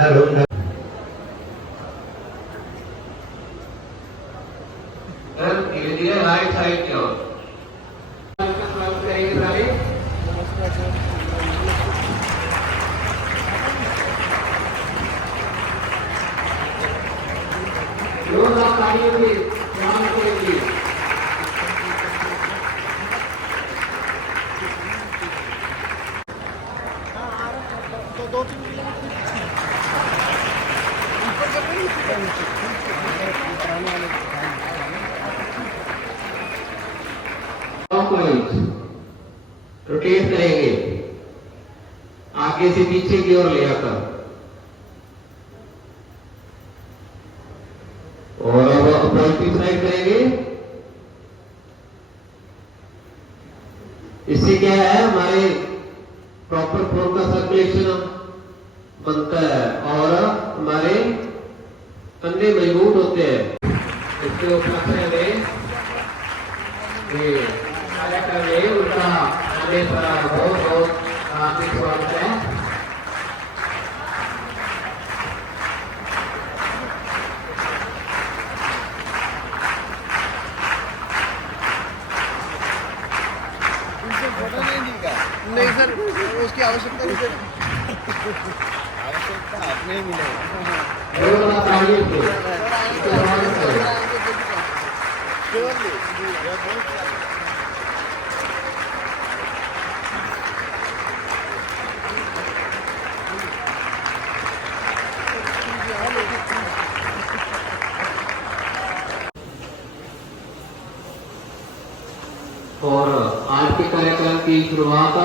Hello धीरे धीरे right side की ओर दो तीन रोटेट करेंगे आगे से पीछे की ओर ले आकर और अब पॉजिटिव साइड करेंगे। इससे क्या है हमारे प्रॉपर फ्लो का सर्कुलेशन बनता है और हमारे कंधे मजबूत होते हैं। इसके ऊपर में उल्टा आने पर बहुत बहुत हार्दिक स्वागत है। नहीं सर उसकी आवश्यकता नहीं सर आवश्यकता आपने ही मिलेगा और आज के कार्यक्रम की शुरुआत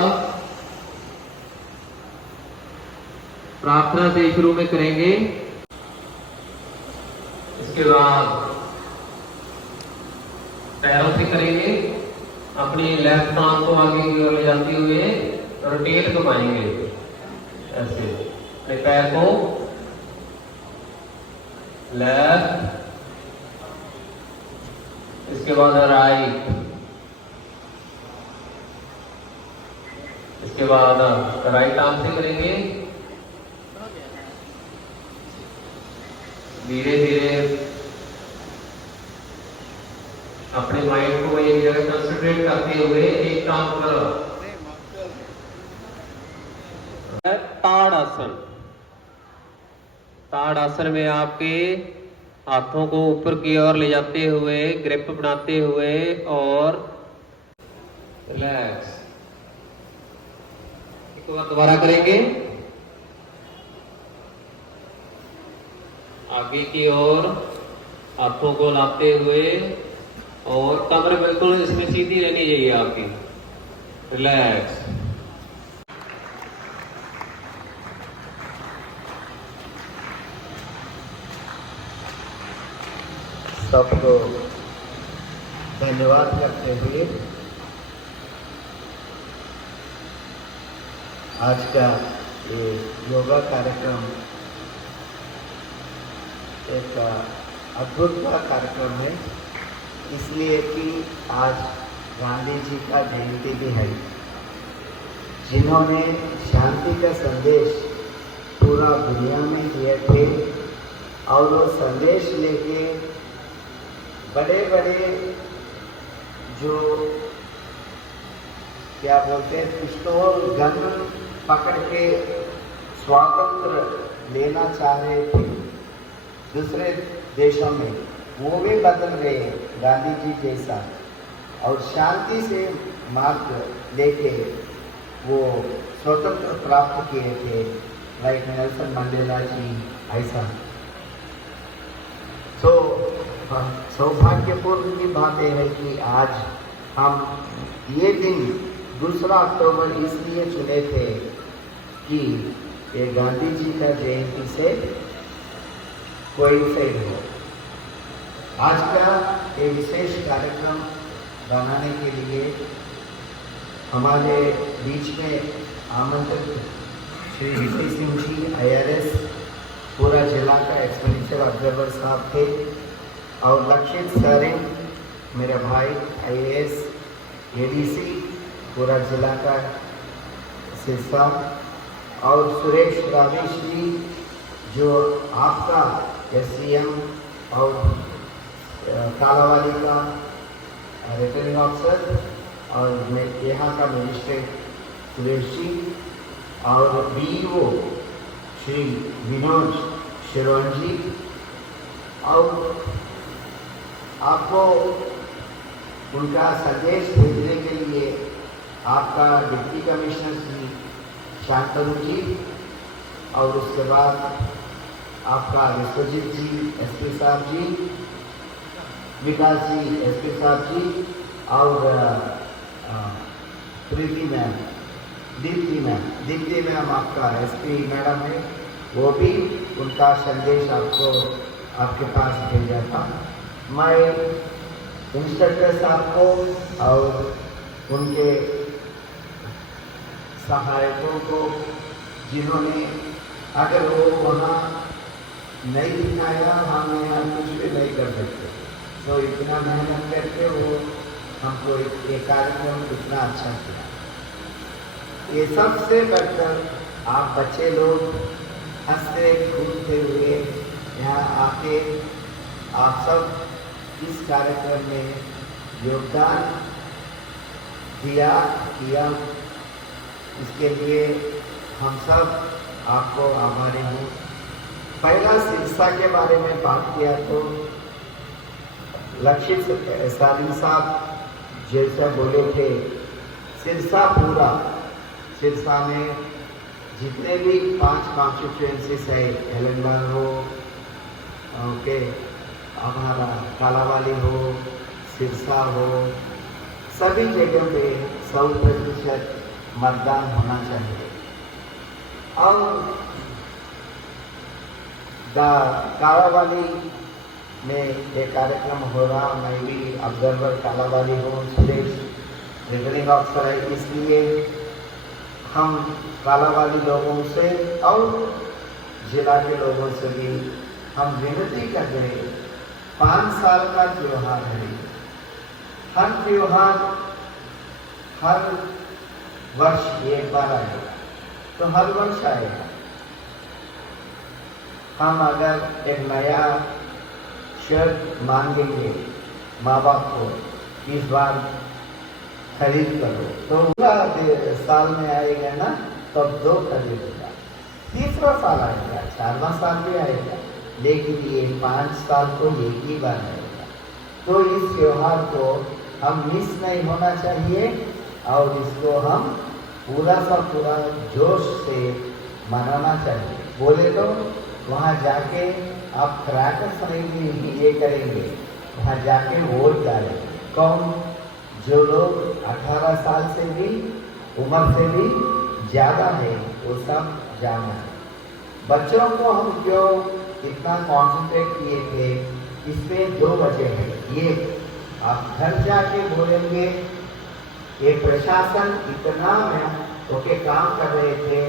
प्रार्थना से शुरू में करेंगे। इसके बाद पैरों से करेंगे। अपनी लेफ्ट आर्म को आगे की ओर ले जाते हुए रोटेट घुमाएंगे ऐसे अपने पैर को लेफ्ट, इसके बाद राइट, इसके बाद राइट आर्म से करेंगे। धीरे धीरे अपने माइंड को एक जगह कंसंट्रेट करते हुए एक काम करो। ताड़ासन। ताड़ासन में आपके हाथों को ऊपर की ओर ले जाते हुए ग्रिप बनाते हुए और रिलैक्स। एक बार दोबारा करेंगे। आगे की ओर हाथों को लाते हुए और कमर बिल्कुल इसमें सीधी रहनी चाहिए आपकी। रिलैक्स। सबको धन्यवाद करते हुए आज का ये योगा कार्यक्रम एक अद्भुत का कार्यक्रम है, इसलिए कि आज गांधी जी का जयंती भी है, जिन्होंने शांति का संदेश पूरा दुनिया में दिए थे। और वो संदेश लेके बड़े बड़े जो क्या बोलते हैं पिस्तौल गन पकड़ के स्वातंत्र लेना चाह रहे थे दूसरे देशों में, वो भी बदल गए गांधी जी जैसा और शांति से मार्ग लेके वो स्वतंत्र प्राप्त किए थे, लाइक नेल्सन मंडेला जी ऐसा। तो सौभाग्यपूर्ण की बात यह है कि आज हम ये दिन 2 अक्टूबर इसलिए चुने थे कि ये गांधी जी का जयंती से कोइंसाइड हो। आज का ये विशेष कार्यक्रम बनाने के लिए हमारे बीच में आमंत्रित श्री विजय सिंह जी IRS पूरा जिला का एक्सपेंडिचर ऑब्जर्वर साहब थे और लक्षित सरिंग मेरे भाई IAS ADC पूरा जिला का सिरसा और सुरेश रामेश जी जो आपका SDM और कालावाली का रिटर्निंग ऑफिसर और यहाँ का मजिस्ट्रेट सुरेश जी और BEO श्री विनोद शिरोन जी और आपको उनका संदेश भेजने के लिए आपका डिप्टी कमिश्नर श्री शांतनु जी और उसके बाद आपका विश्वजीत जी SP साहब जी, विकास जी SP साहब जी और प्रीति मैम, दीप्ति मैम आपका SP मैडम है, वो भी उनका संदेश आपको आपके पास भेजा था। मैं इंस्ट्रक्टर साहब को और उनके सहायकों को जिन्होंने अगर वो वहाँ नहीं दिखाया हम यहाँ कुछ भी नहीं कर सकते, तो इतना मेहनत करके वो हमको एक कार्यक्रम इतना अच्छा किया। ये सबसे बढ़कर आप बच्चे लोग हंसते कूदते हुए यहाँ आके आप सब इस कार्यक्रम में योगदान किया। इसके लिए हम सब आपको आभारी हूँ। पहला सिरसा के बारे में बात किया तो लक्षित सालिम साहब जैसा बोले थे, सिरसा में जितने भी 5 कॉन्स्टिट्यूएंसीज है, तेलंगाना हो, ओके, हमारा कालावाली हो, सिरसा हो, सभी जगह पे 100% मतदान होना चाहिए। और कालावाली में एक कार्यक्रम हो रहा, मैं भी ऑब्जर्वर कालावाली हूँ, सुरेश रिटर्निंग ऑफिसर है, इसलिए हम कालावाली लोगों से और जिला के लोगों से भी हम विनती कर रहे हैं, 5 साल का त्योहार है। हर त्योहार हर वर्ष एक बार आएगा, तो हर वर्ष आएगा। हम अगर एक नया शर्ट मांगेंगे माँ बाप को, इस बार खरीद करो, तो पूरा साल में आएगा ना, तब 2 खरीदेगा, तीसरा साल आएगा, 4वां साल भी आएगा, लेकिन ये 5 साल को एक ही बार आएगा। तो इस त्योहार को हम मिस नहीं होना चाहिए और इसको हम पूरा सा पूरा जोश से मनाना चाहिए। बोले तो वहाँ जाके आप क्रैकर्स नहीं ये करेंगे, वहाँ जाके वोट डालेंगे। कौन? जो लोग 18 साल से भी उम्र से भी ज़्यादा है, वो सब जाना है। बच्चों को हम क्यों इतना कॉन्सेंट्रेट किए थे, इसमें 2 वजह है। ये आप घर जाके बोलेंगे, ये प्रशासन इतना ओके काम कर रहे थे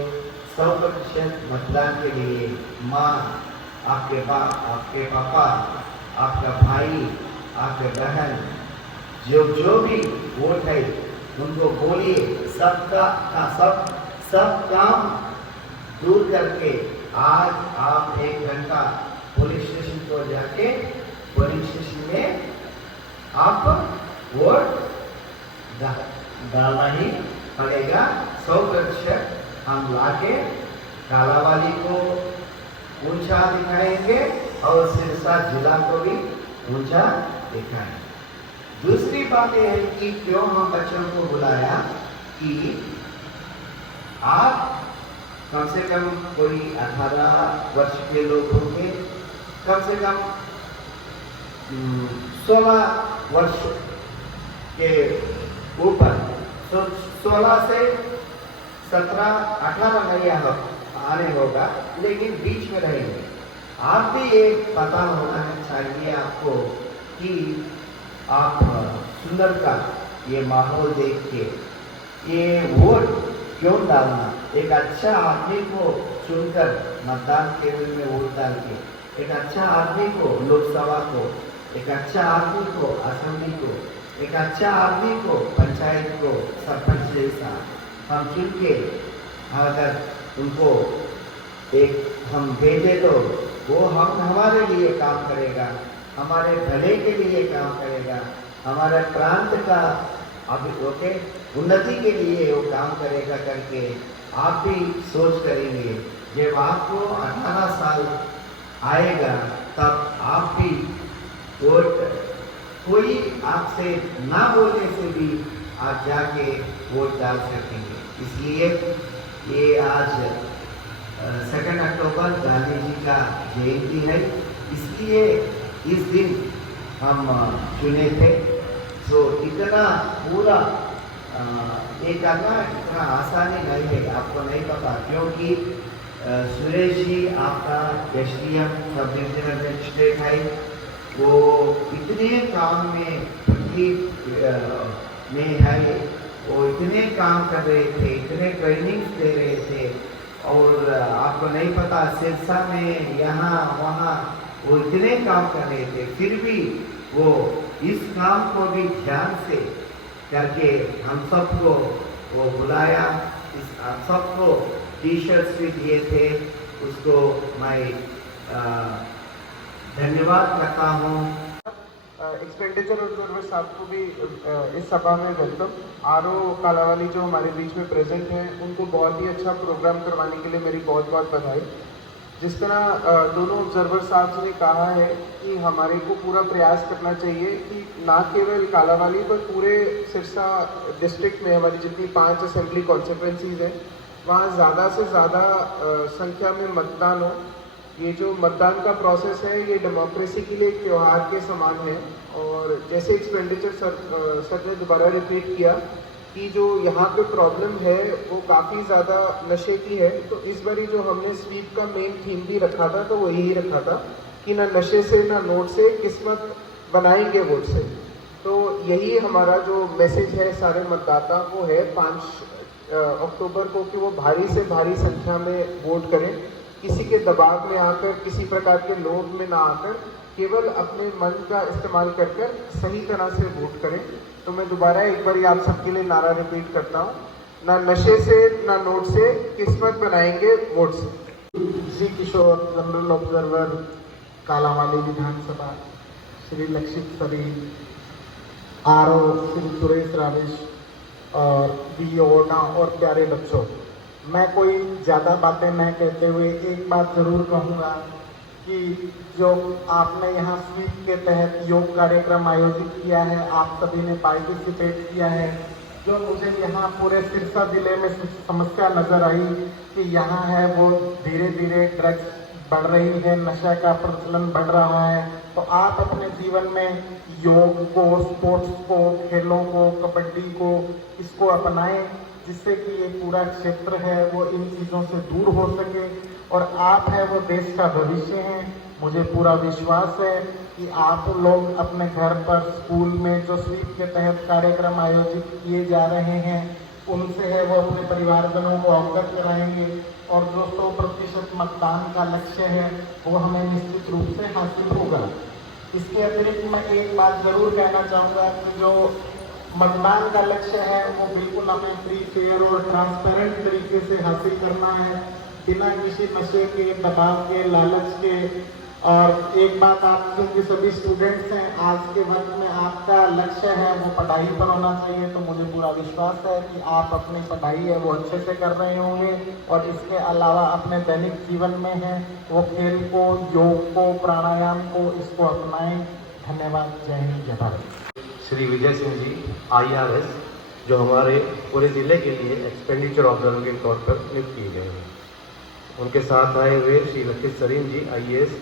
100% मतदान के लिए। माँ, आपके बाप, आपके पापा, आपका भाई, आपके बहन, जो भी वोट है उनको बोलिए, सब काम दूर करके आज आप 1 घंटा पुलिस स्टेशन को जाके पुलिस स्टेशन में आप वोट डालना ही पड़ेगा। 100% हम लाके कालावाली को ऊंचा दिखाएंगे और सिरसा जिला को भी ऊंचा दिखाएंगे। दूसरी बात यह है कि क्यों हम बच्चों को बुलाया कि आप कम से कम कोई 18 वर्ष के लोग होंगे, कम से कम 16 वर्ष के ऊपर, तो 16 से 17-18 नहीं आने होगा, लेकिन बीच में रहेंगे। आप भी ये पता होना चाहिए आपको कि आप सुंदरता, ये माहौल देख के ये वोट क्यों डालना, एक अच्छा आदमी को चुनकर मतदान केंद्र में वोट डाल के, एक अच्छा आदमी को लोकसभा को, एक अच्छा आदमी को असेंबली को, एक अच्छा आदमी को पंचायत को सरपंच जैसा हम चुन के अगर उनको एक हम भेजे तो वो हम हमारे लिए काम करेगा, हमारे भले के लिए काम करेगा, हमारे प्रांत का ओके उन्नति के लिए वो काम करेगा करके आप भी सोच करेंगे। जब आपको 18 साल आएगा तब आप भी वोट, कोई आपसे ना बोलने से भी आप जाके वोट डाल सकेंगे। इसलिए ये आज 2 अक्टूबर गांधी जी का जयंती है, इसलिए इस दिन हम चुने थे। तो इतना पूरा ये करना इतना आसानी नहीं है, आपको नहीं पता, क्योंकि सुरेश जी आपका एसडीएम सब डिविजनल मजिस्ट्रेट है, वो इतने काम में है, वो इतने काम कर रहे थे, इतने ट्रेनिंग दे रहे थे, और आपको नहीं पता सिरसा में यहाँ वहाँ वो इतने काम कर रहे थे, फिर भी वो इस काम को भी ध्यान से करके हम सबको वो बुलाया, हम सबको टी शर्ट्स भी दिए थे, उसको मैं धन्यवाद करता हूँ। एक्सपेंडिचर ऑब्जर्वर साहब को भी इस सभा में वेलकम। आरओ कालावाली जो हमारे बीच में प्रेजेंट हैं, उनको बहुत ही अच्छा प्रोग्राम करवाने के लिए मेरी बहुत बहुत बधाई। जिस तरह दोनों ऑब्जर्वर साहब ने कहा है कि हमारे को पूरा प्रयास करना चाहिए कि ना केवल कालावाली पर पूरे सिरसा डिस्ट्रिक्ट में हमारी जितनी 5 असेंबली कॉन्स्टिट्यूंसीज हैं, वहाँ ज़्यादा से ज़्यादा संख्या में मतदान हो। ये जो मतदान का प्रोसेस है, ये डेमोक्रेसी के लिए एक त्यौहार के समान है। और जैसे एक्सपेंडिचर सर ने दोबारा रिपीट किया कि जो यहाँ पे प्रॉब्लम है वो काफ़ी ज़्यादा नशे की है, तो इस बारी जो हमने स्वीप का मेन थीम भी रखा था, तो वो यही रखा था कि ना नशे से ना नोट से, किस्मत बनाएंगे वोट से। तो यही हमारा जो मैसेज है सारे मतदाता को है 5 अक्टूबर को, कि वो भारी से भारी संख्या में वोट करें, किसी के दबाव में आकर, किसी प्रकार के लोभ में ना आकर, केवल अपने मन का इस्तेमाल कर कर सही तरह से वोट करें। तो मैं दोबारा एक बार आप सबके लिए नारा रिपीट करता हूँ, ना नशे से ना नोट से, किस्मत बनाएंगे वोट से। श्री किशोर जनरल ऑब्जर्वर कालावाली विधानसभा, श्री लक्षित सरीन, आरओ श्री सुरेश राजेश और बीओना और प्यारे बच्चों, मैं कोई ज़्यादा बातें न कहते हुए एक बात ज़रूर कहूँगा कि जो आपने यहाँ स्वीप के तहत योग कार्यक्रम आयोजित किया है, आप सभी ने पार्टिसिपेट किया है। जो मुझे यहाँ पूरे सिरसा जिले में समस्या नज़र आई कि यहाँ है वो धीरे धीरे ड्रग्स बढ़ रही है, नशा का प्रचलन बढ़ रहा है, तो आप अपने जीवन में योग को, स्पोर्ट्स को, खेलों को, कबड्डी को, इसको अपनाएं, जिससे कि ये पूरा क्षेत्र है वो इन चीज़ों से दूर हो सके। और आप है वो देश का भविष्य हैं। मुझे पूरा विश्वास है कि आप लोग अपने घर पर, स्कूल में जो स्वीप के तहत कार्यक्रम आयोजित किए जा रहे हैं, उनसे है वो अपने परिवारजनों को अवगत कराएंगे, और जो 100% मतदान का लक्ष्य है वो हमें निश्चित रूप से हासिल होगा। इसके अतिरिक्त मैं एक बात ज़रूर कहना चाहूँगा कि जो मतदान का लक्ष्य है वो बिल्कुल हमें फ्री, फेयर और ट्रांसपेरेंट तरीके से हासिल करना है, बिना किसी नशे के, दबाव के, लालच के। और एक बात आप क्योंकि सभी स्टूडेंट्स हैं, आज के वक्त में आपका लक्ष्य है वो पढ़ाई पर होना चाहिए, तो मुझे पूरा विश्वास है कि आप अपनी पढ़ाई है वो अच्छे से कर रहे होंगे, और इसके अलावा अपने दैनिक जीवन में है वो खेल को, योग को, प्राणायाम को, इसको अपनाएं। धन्यवाद। जय हिंद, जय भारत। श्री विजय सिंह जी IRS, जो हमारे पूरे ज़िले के लिए एक्सपेंडिचर ऑब्जर्वर के तौर पर नियुक्त किए गए हैं। उनके साथ आए हुए श्री लक्षित सरीन जी IAS,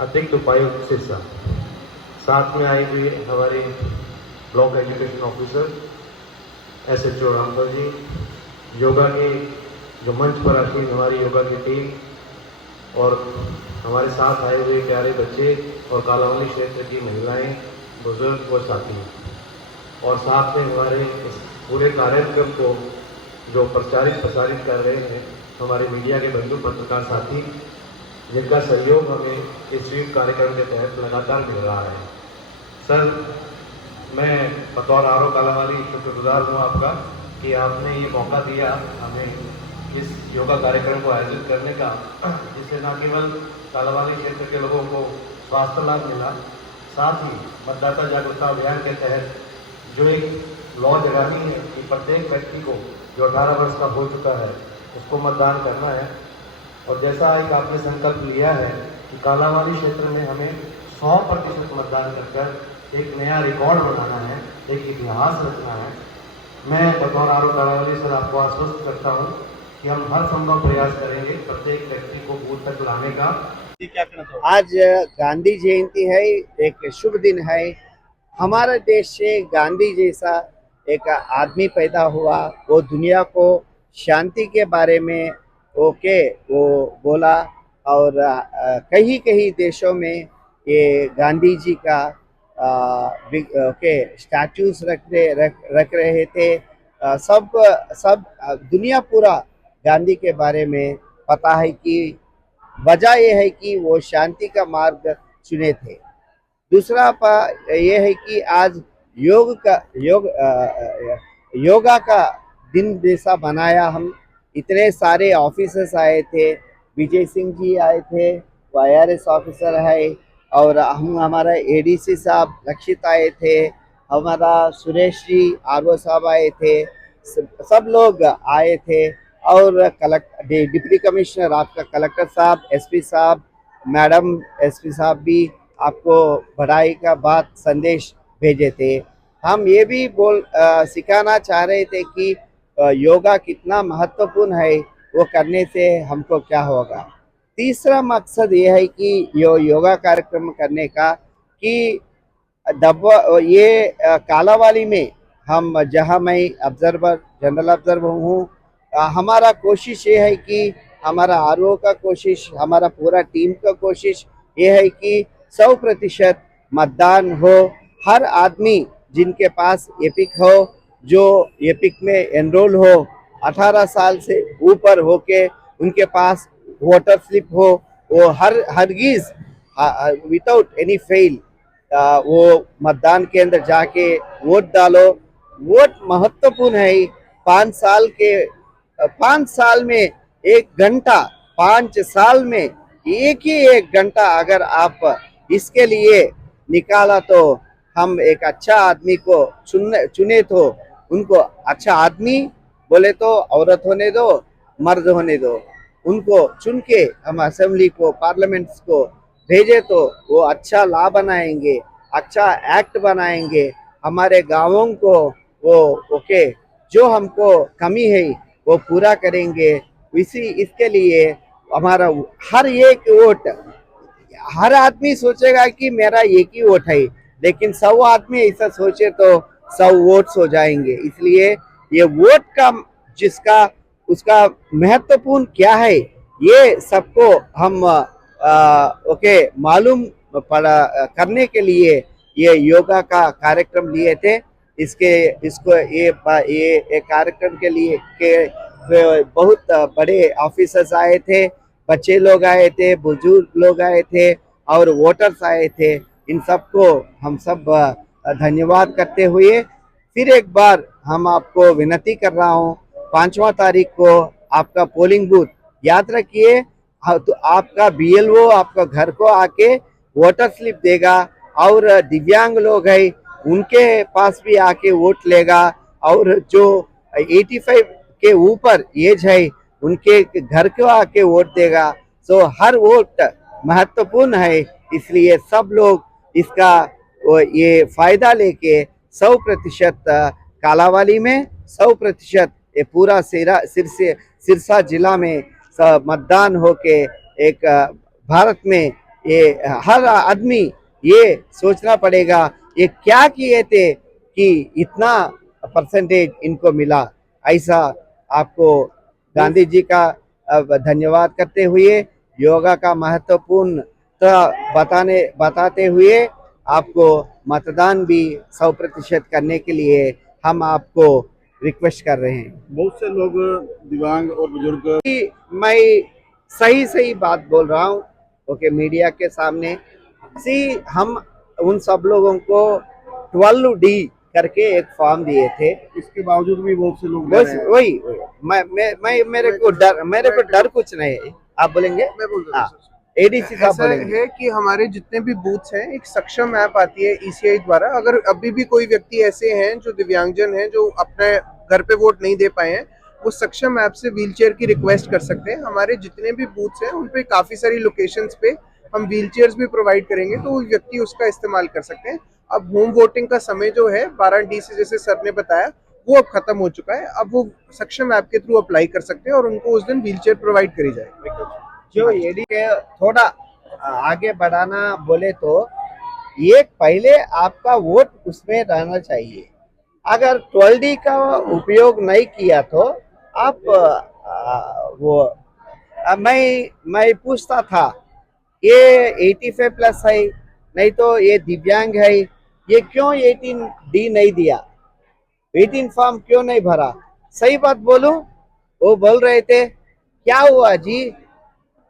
अतिरिक्त उपायुक्त सिरसा। साथ में आई हुई हमारे block education officer SHO Rampur ji, yoga के जो मंच पर आती हमारी योगा की टीम, और हमारे साथ आए हुए प्यारे बच्चे और कालावली क्षेत्र की महिलाएं, बुजुर्ग और साथी, और साथ में हमारे इस पूरे कार्यक्रम को जो प्रसारित कर रहे हैं हमारे मीडिया के बंधु पत्रकार साथी, जिनका सहयोग हमें इस स्वीप कार्यक्रम के तहत लगातार मिल रहा है। सर, मैं बतौर आरो कालावाली शुक्रगुजार हूँ आपका कि आपने ये मौका दिया हमें इस योगा कार्यक्रम को आयोजित करने का, जिससे न केवल कालावाली क्षेत्र के लोगों को स्वास्थ्य लाभ मिला, साथ ही मतदाता जागरूकता अभियान के तहत जो एक लॉ जगानी है कि प्रत्येक व्यक्ति को जो 18 वर्ष का हो चुका है उसको मतदान करना है, और जैसा एक आपने संकल्प लिया है कि कालावाली क्षेत्र में हमें 100% मतदान कर एक नया रिकॉर्ड बनाना है, एक इतिहास रचना है। मैं बतौर आरो कालावाली सर आपको आश्वस्त करता हूँ कि हम हर संभव प्रयास करेंगे प्रत्येक व्यक्ति को बूथ तक लाने का। आज गांधी जयंती है, एक शुभ दिन है। हमारे देश से गांधी जैसा एक आदमी पैदा हुआ, वो दुनिया को शांति के बारे में वो बोला, और कई कई देशों में ये गांधी जी का स्टैचूज रख रहे थे। सब दुनिया पूरा गांधी के बारे में पता है कि वजह यह है कि वो शांति का मार्ग चुने थे। दूसरा ये है कि आज योगा का दिन जैसा बनाया। हम इतने सारे ऑफिसर्स आए थे, विजय सिंह जी आए थे, वो IRS ऑफिसर है, और हमारा ADC साहब लक्षित आए थे, हमारा सुरेश जी RO साहब आए थे, सब लोग आए थे, और डिप्टी कमिश्नर आपका कलेक्टर साहब, SP साहब, मैडम SP साहब भी आपको बधाई का बात संदेश भेजे थे। हम ये भी सिखाना चाह रहे थे कि योगा कितना महत्वपूर्ण है, वो करने से हमको क्या होगा। तीसरा मकसद ये है कि योगा कार्यक्रम करने का कि ये कालावाली में हम जहाँ मैं जनरल ऑब्जर्वर हूँ, हमारा कोशिश ये है कि हमारा RO का कोशिश, हमारा पूरा टीम का कोशिश ये है कि 100% मतदान हो। हर आदमी जिनके पास एपिक हो, जो एपिक में एनरोल हो, 18 साल से ऊपर होके उनके पास वोटर स्लिप हो, वो हरगिज विदाउट एनी फेल वो मतदान के अंदर जाके वोट डालो। वोट महत्वपूर्ण है। 5 साल में 1 घंटा, 5 साल में एक घंटा अगर आप इसके लिए निकाला तो हम एक अच्छा आदमी को चुने तो उनको अच्छा आदमी बोले तो औरत होने दो, मर्द होने दो, उनको चुन के हम असेंबली को, पार्लियामेंट्स को भेजे तो वो अच्छा लॉ बनाएंगे, अच्छा एक्ट बनाएंगे, हमारे गांवों को वो जो हमको कमी है वो पूरा करेंगे। इसके लिए हमारा हर एक वोट, हर आदमी सोचेगा कि मेरा एक ही वोट है, लेकिन 100 आदमी ऐसा सोचे तो 100 वोट्स हो जाएंगे। इसलिए ये वोट का उसका महत्वपूर्ण क्या है, ये सबको हम मालूम करने के लिए ये योगा का कार्यक्रम लिए थे। ये कार्यक्रम के लिए बहुत बड़े ऑफिसर्स आए थे, बच्चे लोग आए थे, बुजुर्ग लोग आए थे, और वोटर्स आए थे। इन सबको हम सब धन्यवाद करते हुए फिर एक बार हम आपको विनती कर रहा हूँ, 5वां तारीख को आपका पोलिंग बूथ याद रखिए। तो आपका BLO आपका घर को आके वोटर स्लिप देगा, और दिव्यांग लोग हैं उनके पास भी आके वोट लेगा, और जो 85 के ऊपर एज है उनके घर को आके वोट देगा। सो हर वोट महत्वपूर्ण है, इसलिए सब लोग इसका ये फायदा लेके 100% कालावाली में, 100% ये पूरा सिरसा जिला में मतदान होके एक भारत में ये हर आदमी ये सोचना पड़ेगा ये क्या किए थे कि इतना परसेंटेज इनको मिला। ऐसा आपको गांधी जी का धन्यवाद करते हुए योगा का महत्वपूर्ण बताते हुए आपको मतदान भी 100% करने के लिए हम आपको रिक्वेस्ट कर रहे हैं। बहुत से लोग दिव्यांग और बुजुर्ग कि मैं सही सही बात बोल रहा हूँ ओके मीडिया के सामने। हम उन सब लोगों को 12D करके एक फॉर्म दिए थे, इसके बावजूद भी बहुत से लोग बस वही मैं मेरे को डर कुछ नहीं है। आप बोलेंगे? मैं बोल रहा हाँ, हूँ एडीसी साहब ऐसा बोलेंगे। है कि हमारे जितने भी बूथ्स हैं एक सक्षम ऐप आती है ईसीआई द्वारा। अगर अभी भी कोई व्यक्ति ऐसे हैं जो दिव्यांगजन हैं जो अपने घर पे वोट नहीं दे पाए हैं, वो सक्षम ऐप से व्हीलचेयर की रिक्वेस्ट कर सकते हैं। हमारे जितने भी बूथ्स हैं उन पे काफी सारी लोकेशंस पे हम व्हीलचेयर्स भी प्रोवाइड करेंगे, तो वो व्यक्ति उसका इस्तेमाल कर सकते हैं। अब होम वोटिंग का समय जो है 12D से, जैसे सर ने बताया, वो अब खत्म हो चुका है। अब वो सक्षम ऐप के थ्रू अप्लाई कर सकते हैं और उनको उस दिन व्हीलचेयर प्रोवाइड करी जाएगी। जो एडी के थोड़ा आगे बढ़ाना बोले तो ये पहले आपका वोट उसमें रहना चाहिए। अगर 12D का उपयोग नहीं किया तो आप मैं पूछता था ये 85+ है, नहीं तो ये दिव्यांग है, ये क्यों 18D नहीं दिया, 18 फॉर्म क्यों नहीं भरा? सही बात बोलूं, वो बोल रहे थे क्या हुआ जी,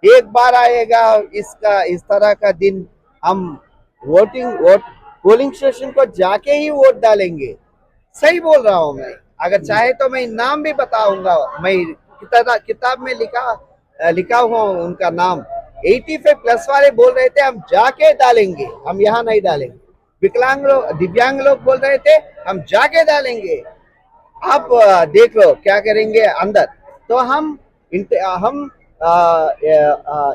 एक बार आएगा इसका इस तरह का दिन, हम वोट पोलिंग स्टेशन को जाके ही वोट डालेंगे। सही बोल रहा हूँ मैं, अगर चाहे तो मैं नाम भी बताऊंगा, मैं किताब में लिखा हुआ उनका नाम। 85+ वाले बोल रहे थे हम जाके डालेंगे, हम यहाँ नहीं डालेंगे। विकलांग लोग, दिव्यांग लोग बोल रहे थे हम जाके डालेंगे। आप देख लो क्या करेंगे अंदर। तो हम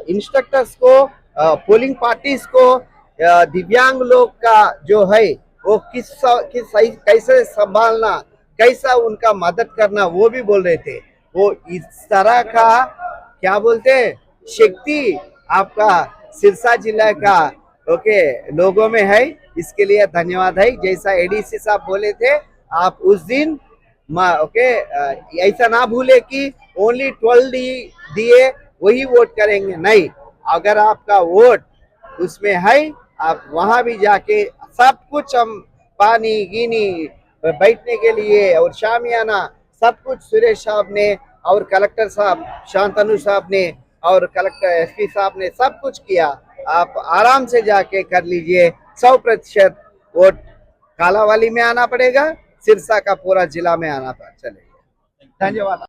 इंस्ट्रक्टर्स को, पोलिंग पार्टीज को, दिव्यांग लोग का जो है वो कैसे संभालना, कैसा उनका मदद करना, वो भी बोल रहे थे। वो इस तरह का क्या बोलते हैं शक्ति आपका सिरसा जिला का ओके लोगों में है, इसके लिए धन्यवाद है। जैसा एडीसी साहब बोले थे, आप उस दिन ओके ऐसा ना भूले कि ओनली 12D दिए वही वोट करेंगे, नहीं। अगर आपका वोट उसमें है, आप वहां भी जाके सब कुछ, हम पानी गिनी बैठने के लिए और शामियाना सब कुछ सुरेश साहब ने और कलेक्टर साहब शांतनु साहब ने और कलेक्टर एसपी साहब ने सब कुछ किया। आप आराम से जाके कर लीजिए। 100% वोट कालावाली में आना पड़ेगा, सिरसा का पूरा जिला में आना चलेगा। धन्यवाद।